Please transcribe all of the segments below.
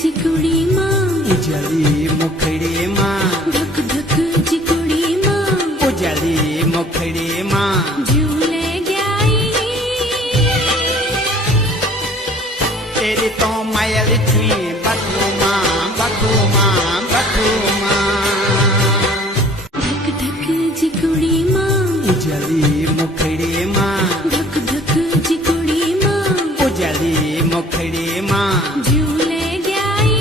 जी कुड़ी मां उजली मुखड़ी मां धक धक जी कुड़ी मां उजली मुखड़ी मां झूले गई तेरी तो मायल छुई बथू मां बथू मां बथू मां धक धक जी कुड़ी मां उजली मुखड़ी मां धक धक जी कुड़ी मां उजली मुखड़ी मां झूले गई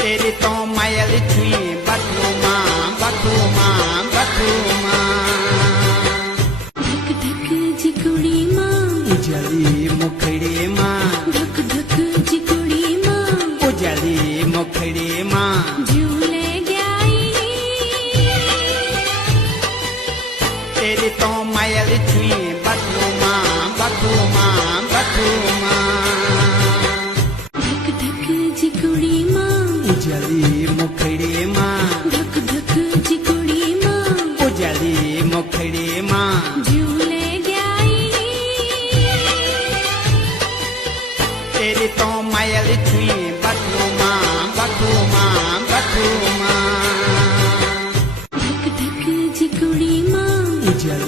तेरी तो मायल छुई बथू मां बथू मां बथू मां धक धक जी कुड़ी मां उजली मुखड़ी मां धक धक जी कुड़ी मां उजली मुखड़ी मां झूले गई तेरी तो मायल छुई बथू मां बथू मां बथू मां धक धक जी कुड़ी मां उजली मुखड़ी मां धक धक जी कुड़ी मां उजली मुखड़ी मां झूले गई तेरी तो मायल छुई बथू मां बथू मां बथू मां धक धक जी कुड़ी मां उजली